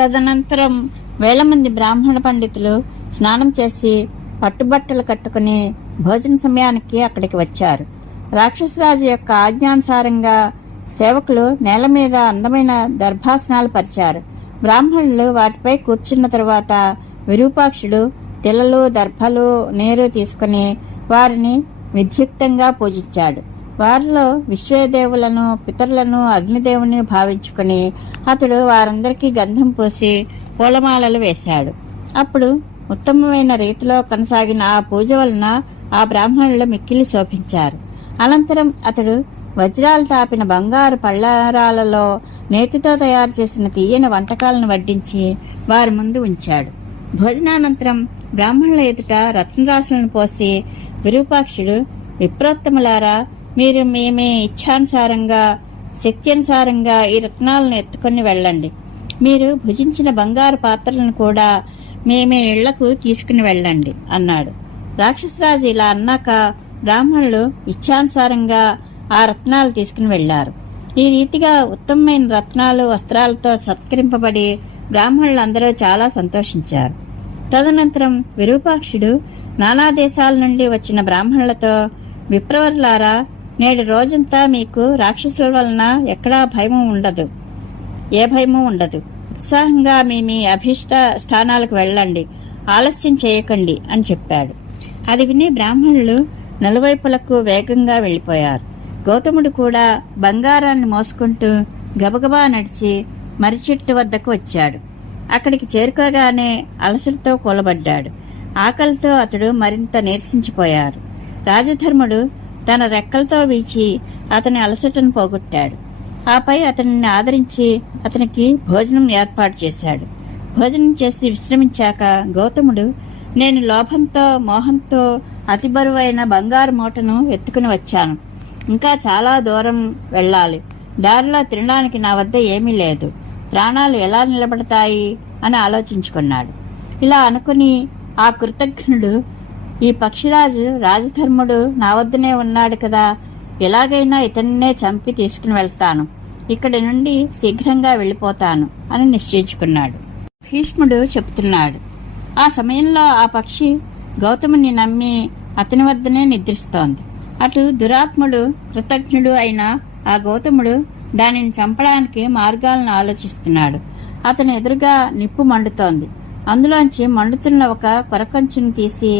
తదనంతరం వేల మంది బ్రాహ్మణ పండితులు స్నానం చేసి పట్టుబట్టలు కట్టుకుని భోజన సమయానికి అక్కడికి వచ్చారు. రాక్షసరాజు యొక్క ఆజ్ఞానుసారంగా సేవకులు నేల మీద అందమైన దర్భాసనాలు పరిచారు. బ్రాహ్మణులు వాటిపై కూర్చున్న తరువాత విరూపాక్షుడు తిలలు, దర్భలు, నీరు తీసుకుని వారిని విధ్యుక్తంగా పూజించాడు. వారిలో విశ్వదేవులను, పితరులను, అగ్నిదేవుని భావించుకుని అతడు వారందరికీ గంధం పూసి పూలమాలలు వేశాడు. అప్పుడు ఉత్తమమైన రీతిలో కొనసాగిన ఆ పూజ వలన ఆ బ్రాహ్మణులు మిక్కిలి శోభించారు. అనంతరం అతడు వజ్రాలు తాపిన బంగారు పళ్ళారాలలో నేతితో తయారు చేసిన తీయని వంటకాలను వడ్డించి వారి ముందు ఉంచాడు. భోజనానంతరం బ్రాహ్మణుల ఎదుట రత్నరాశులను పోసి విరూపాక్షుడు, విప్రోత్తములారా, మీరు మేమే ఇచ్ఛానుసారంగా శక్త్యానుసారంగా ఈ రత్నాలను ఎత్తుకొని వెళ్ళండి. మీరు భుజించిన బంగారు పాత్రలను కూడా మేమే ఇళ్లకు తీసుకుని వెళ్ళండి అన్నాడు. రాక్షసరాజు ఇలా అన్నాక బ్రాహ్మణులు ఇచ్ఛానుసారంగా ఆ రత్నాలు తీసుకుని వెళ్లారు. ఈ రీతిగా ఉత్తమమైన రత్నాలు, వస్త్రాలతో సత్కరింపబడి బ్రాహ్మణులందరూ చాలా సంతోషించారు. తదనంతరం విరూపాక్షుడు నానా దేశాల నుండి వచ్చిన బ్రాహ్మణులతో, విప్రవరులారా, నేడు రోజంతా మీకు రాక్షసుల వలన ఎక్కడా భయము ఉండదు, ఏ భయము ఉండదు. ఉత్సాహంగా మీ అభిష్ట స్థానాలకు వెళ్ళండి, ఆలస్యం చేయకండి అని చెప్పాడు. అది విని బ్రాహ్మణులు నలువైపులకు వేగంగా వెళ్లిపోయారు. గౌతముడు కూడా బంగారాన్ని మోసుకుంటూ గబగబా నడిచి మర్రి చెట్టు వద్దకు వచ్చాడు. అక్కడికి చేరుకోగానే అలసటతో కూలబడ్డాడు. ఆకలితో అతడు మరింత నీరసించిపోయాడు. రాజధర్ముడు తన రెక్కలతో వీచి అతని అలసటను పోగొట్టాడు. ఆపై అతనిని ఆదరించి అతనికి భోజనం ఏర్పాటు చేశాడు. భోజనం చేసి విశ్రమించాక గౌతముడు, నేను లోభంతో, మోహంతో అతి బరువైన బంగారు మూటను ఎత్తుకుని వచ్చాను. ఇంకా చాలా దూరం వెళ్ళాలి. దారిలో తినడానికి నా వద్ద ఏమీ లేదు. ప్రాణాలు ఎలా నిలబడతాయి అని ఆలోచించుకున్నాడు. ఇలా అనుకుని ఆ కృతజ్ఞుడు, ఈ పక్షిరాజు రాజధర్ముడు నా వద్దనే ఉన్నాడు కదా, ఎలాగైనా ఇతన్నే చంపి తీసుకుని వెళ్తాను, ఇక్కడి నుండి శీఘ్రంగా వెళ్ళిపోతాను అని నిశ్చయించుకున్నాడు. భీష్ముడు చెబుతున్నాడు. ఆ సమయంలో ఆ పక్షి గౌతముని నమ్మి అతని వద్దనే నిద్రిస్తోంది. అటు దురాత్ముడు, కృతజ్ఞుడు అయిన ఆ గౌతముడు దానిని చంపడానికి మార్గాలను ఆలోచిస్తున్నాడు. అతని ఎదురుగా నిప్పు మండుతోంది. అందులోంచి మండుతున్న ఒక కొరకంచును తీసి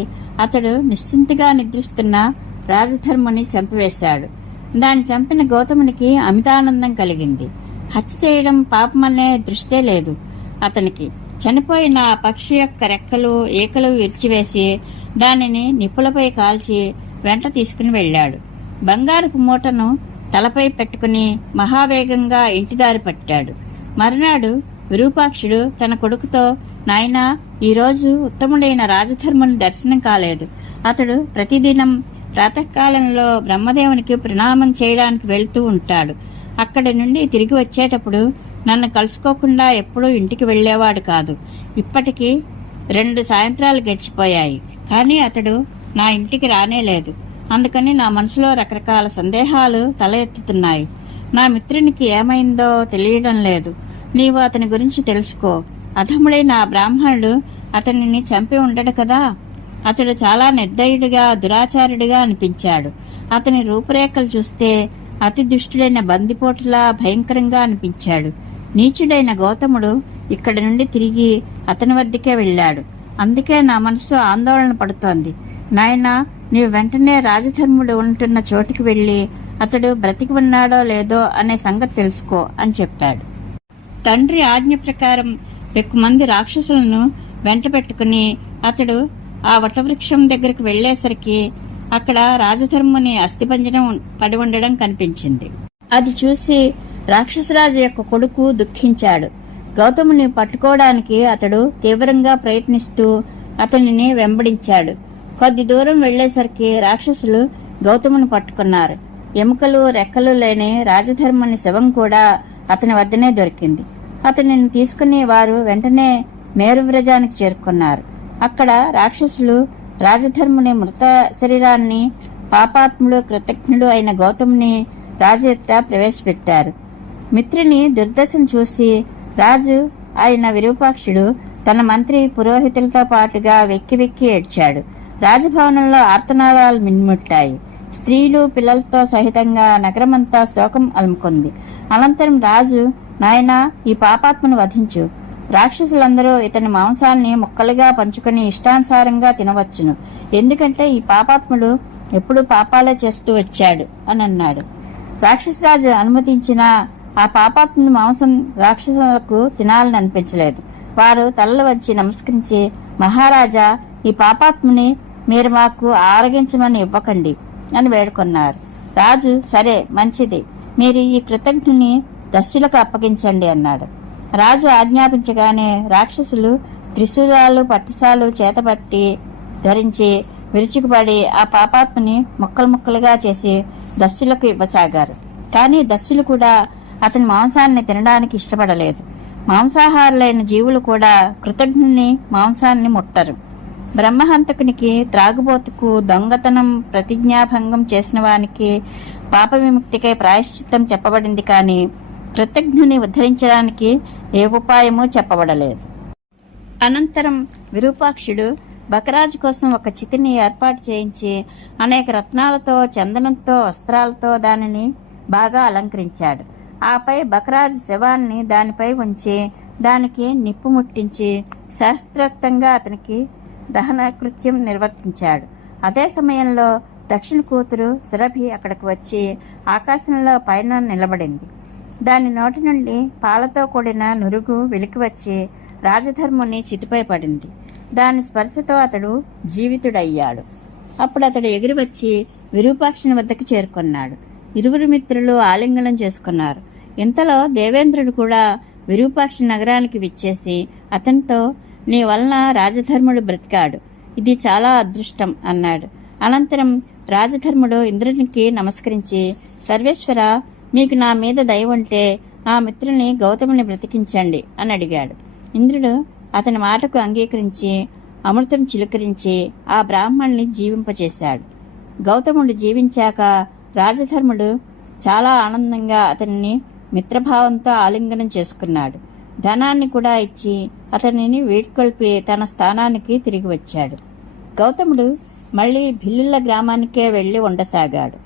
అతడు నిశ్చింతగా నిద్రిస్తున్న రాజధర్ముని చంపివేశాడు. దాన్ని చంపిన గౌతమునికి అమితానందం కలిగింది. హత్య చేయడం పాపమనే దృష్టే లేదు అతనికి. చనిపోయిన ఆ పక్షి యొక్క రెక్కలు, ఈకలు విరిచివేసి దానిని నిప్పులపై కాల్చి వెంట తీసుకుని వెళ్ళాడు. బంగారపు మూటను తలపై పెట్టుకుని మహావేగంగా ఇంటిదారి పట్టాడు. మరునాడు విరూపాక్షుడు తన కొడుకుతో, నాయనా, ఈరోజు ఉత్తముడైన రాజధర్ముని దర్శనం కాలేదు. అతడు ప్రతిదినం ప్రాతకాలంలో బ్రహ్మదేవునికి ప్రణామం చేయడానికి వెళ్తూ ఉంటాడు. అక్కడి నుండి తిరిగి వచ్చేటప్పుడు నన్ను కలుసుకోకుండా ఎప్పుడూ ఇంటికి వెళ్లేవాడు కాదు. ఇప్పటికీ 2 సాయంత్రాలు గడిచిపోయాయి, కానీ అతడు నా ఇంటికి రానేలేదు. అందుకని నా మనసులో రకరకాల సందేహాలు తల ఎత్తుతున్నాయి. నా మిత్రునికి ఏమైందో తెలియడం లేదు. నీవు అతని గురించి తెలుసుకో. అధముడైన ఆ బ్రాహ్మణుడు అతనిని చంపి ఉండడు కదా. అతడు చాలా నిర్దయుడిగా, దురాచారుడిగా అనిపించాడు. అతని రూపురేఖలు చూస్తే అతి దుష్టుడైన బందిపోటులా భయంకరంగా అనిపించాడు. నీచుడైన గౌతముడు ఇక్కడి నుండి తిరిగి అతని వద్దకే వెళ్ళాడు. అందుకే నా మనసు ఆందోళన పడుతోంది. నాయనా, నీవు వెంటనే రాజధర్ముడు ఉంటున్న చోటికి వెళ్లి అతడు బ్రతికి ఉన్నాడో లేదో అనే సంగతి తెలుసుకో అని చెప్పాడు. తండ్రి ఆజ్ఞ ప్రకారం 1 మంది రాక్షసులను వెంట పెట్టుకుని అతడు ఆ వటవృక్షం దగ్గరకు వెళ్లేసరికి అక్కడ రాజధర్ముని అస్థిపంజరం పడి ఉండడం కనిపించింది. అది చూసి రాక్షసరాజు యొక్క కొడుకు దుఃఖించాడు. గౌతముని పట్టుకోవడానికి అతడు తీవ్రంగా ప్రయత్నిస్తూ అతనిని వెంబడించాడు. కొద్ది దూరం వెళ్లేసరికి రాక్షసులు గౌతముని పట్టుకున్నారు. ఎముకలు, రెక్కలు లేని రాజధర్ముని శవం కూడా అతని వద్దనే దొరికింది. అతనిని తీసుకుని వారు వెంటనే మేరువ్రజానికి చేరుకున్నారు. అక్కడ రాక్షసులు రాజధర్ముని మృత శరీరాన్ని పాపాత్ముడు, కృతజ్ఞుడు అయిన గౌతముని రాజు ఎదుట ప్రవేశపెట్టారు. మిత్రుని దుర్దశను చూసి రాజు అయిన విరూపాక్షుడు తన మంత్రి పురోహితులతో పాటుగా వెక్కి వెక్కి ఏడ్చాడు. రాజభవనంలో ఆర్తనాదాలు మిన్ముట్టాయి. స్త్రీలు పిల్లలతో సహితంగా నగరమంతా శోకం అలుముకుంది. అనంతరం రాజు, నాయనా, ఈ పాపాత్మను వధించు. రాక్షసులందరూ ఇతని మాంసాల్ని ముక్కలుగా పంచుకొని ఇష్టానుసారంగా తినవచ్చును. ఎందుకంటే ఈ పాపాత్ముడు ఎప్పుడూ పాపాలే చేస్తూ వచ్చాడు అని అన్నాడు. రాక్షసరాజు అనుమతించిన ఆ పాపాత్ముని మాంసం రాక్షసులకు తినాలని అనిపించలేదు. వారు తలలు వచ్చి నమస్కరించి, మహారాజా, ఈ పాపాత్ముని మీరు మాకు ఆరగించమని ఇవ్వకండి అని వేడుకొన్నారు. రాజు, సరే, మంచిది, మీరు ఈ కృతజ్ఞుని దస్యులకు అప్పగించండి అన్నాడు. రాజు ఆజ్ఞాపించగానే రాక్షసులు త్రిశూలాలు పట్టిసాలు చేతపట్టి ధరించి విరుచుకుపడి ఆ పాపాత్మని ముక్కలు ముక్కలుగా చేసి దస్యులకు ఇవ్వసాగారు. కానీ దస్యులు కూడా అతని మాంసాన్ని తినడానికి ఇష్టపడలేదు. మాంసాహారులైన జీవులు కూడా కృతజ్ఞుని మాంసాన్ని ముట్టరు. బ్రహ్మహంతకునికి, త్రాగుబోతుకు, దొంగతనం, ప్రతిజ్ఞాభంగం చేసిన వానికి పాప విముక్తికై ప్రాయశ్చిత్తం చెప్పబడింది, కానీ కృతజ్ఞుని ఉద్ధరించడానికి ఏ ఉపాయమూ చెప్పబడలేదు. అనంతరం విరూపాక్షుడు బకరాజు కోసం ఒక చితిని ఏర్పాటు చేయించి అనేక రత్నాలతో, చందనంతో, వస్త్రాలతో దానిని బాగా అలంకరించాడు. ఆపై బకరాజు శవాన్ని దానిపై ఉంచి దానికి నిప్పు ముట్టించి శాస్త్రోక్తంగా అతనికి దహన కృత్యం నిర్వర్తించాడు. అదే సమయంలో దక్షిణ కూతురు సురభి అక్కడికి వచ్చి ఆకాశంలో పైన నిలబడింది. దాని నోటి నుండి పాలతో కూడిన నురుగు వెలికి వచ్చి రాజధర్ముని చితిపై పడింది. దాని స్పర్శతో అతడు జీవితుడయ్యాడు. అప్పుడు అతడు ఎగిరి వచ్చి విరూపాక్షుని వద్దకు చేరుకున్నాడు. ఇరువురు మిత్రులు ఆలింగనం చేసుకున్నారు. ఇంతలో దేవేంద్రుడు కూడా విరూపాక్షి నగరానికి విచ్చేసి అతనితో, నీ వలన రాజధర్ముడు బ్రతికాడు, ఇది చాలా అదృష్టం అన్నాడు. అనంతరం రాజధర్ముడు ఇంద్రునికి నమస్కరించి, సర్వేశ్వర, మీకు నా మీద దయ ఉంటే నా మిత్రుని గౌతముని బ్రతికించండి అని అడిగాడు. ఇంద్రుడు అతని మాటకు అంగీకరించి అమృతం చిలుకరించి ఆ బ్రాహ్మణ్ణి జీవింపచేశాడు. గౌతముడు జీవించాక రాజధర్ముడు చాలా ఆనందంగా అతన్ని మిత్రభావంతో ఆలింగనం చేసుకున్నాడు. ధనాన్ని కూడా ఇచ్చి అతనిని వీడ్కొల్పి తన స్థానానికి తిరిగి వచ్చాడు. గౌతముడు మళ్లీ భిల్లుల గ్రామానికే వెళ్లి ఉండసాగాడు.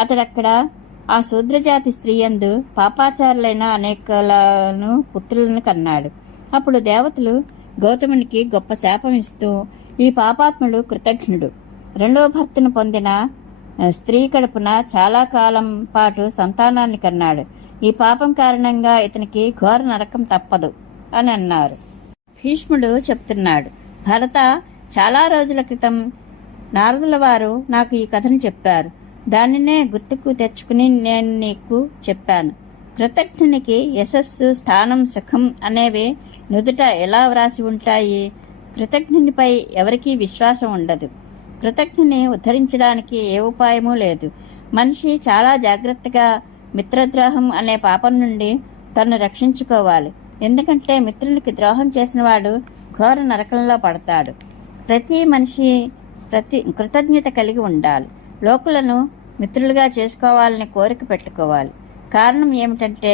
అతడక్కడ ఆ శూద్రజాతి స్త్రీయందు పాపాచారులైన అనేకలను పుత్రులను కన్నాడు. అప్పుడు దేవతలు గౌతమునికి గొప్ప శాపం ఇస్తూ, ఈ పాపాత్ముడు కృతజ్ఞుడు, రెండవ భర్తను పొందిన స్త్రీ కడుపున చాలా కాలం పాటు సంతానాన్ని కన్నాడు. ఈ పాపం కారణంగా ఇతనికి ఘోర నరకం తప్పదు అని అన్నారు. భీష్ముడు చెప్తున్నాడు, భరత, చాలా రోజుల క్రితం నారదుల వారు నాకు ఈ కథను చెప్పారు. దానినే గుర్తుకు తెచ్చుకుని నేను నీకు చెప్పాను. కృతజ్ఞునికి యశస్సు, స్థానం, సుఖం అనేవి నుదుట ఎలా వ్రాసి ఉంటాయి? కృతజ్ఞునిపై ఎవరికీ విశ్వాసం ఉండదు. కృతజ్ఞుని ఉద్ధరించడానికి ఏ ఉపాయమూ లేదు. మనిషి చాలా జాగ్రత్తగా మిత్రద్రోహం అనే పాపం నుండి తన్ను రక్షించుకోవాలి. ఎందుకంటే మిత్రునికి ద్రోహం చేసినవాడు ఘోర నరకంలో పడతాడు. ప్రతి మనిషి కృతజ్ఞత కలిగి ఉండాలి. లోకులను మిత్రులుగా చేసుకోవాలని కోరిక పెట్టుకోవాలి. కారణం ఏమిటంటే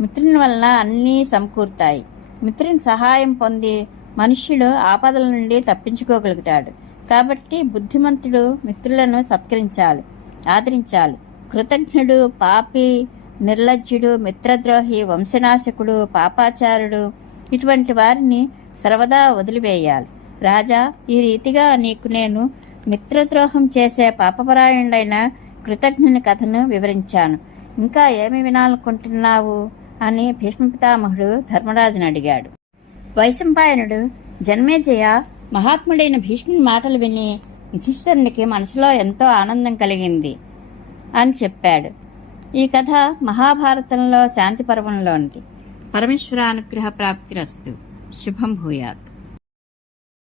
మిత్రుని వలన అన్నీ సమకూరుతాయి. మిత్రుని సహాయం పొంది మనుష్యుడు ఆపదల నుండి తప్పించుకోగలుగుతాడు. కాబట్టి బుద్ధిమంతుడు మిత్రులను సత్కరించాలి, ఆదరించాలి. కృతజ్ఞుడు పాపి, నిర్లజ్జుడు, మిత్రద్రోహి, వంశనాశకుడు, పాపాచారుడు ఇటువంటి వారిని సర్వదా వదిలివేయాలి. రాజా, ఈ రీతిగా నీకు నేను మిత్రద్రోహం చేసే పాపపరాయణుడైన కృతజ్ఞుని కథను వివరించాను. ఇంకా ఏమి వినాలనుకుంటున్నావు అని భీష్మపితామహుడు ధర్మరాజును అడిగాడు. వైశంపాయనుడు, జన్మేజయ, మహాత్ముడైన భీష్ముని మాటలు విని యుధిష్ఠిరునికి మనసులో ఎంతో ఆనందం కలిగింది అని చెప్పాడు. ఈ కథ మహాభారతంలో శాంతి పర్వంలోనిది. పరమేశ్వర అనుగ్రహ ప్రాప్తిరస్తు. శుభం భూయాత్.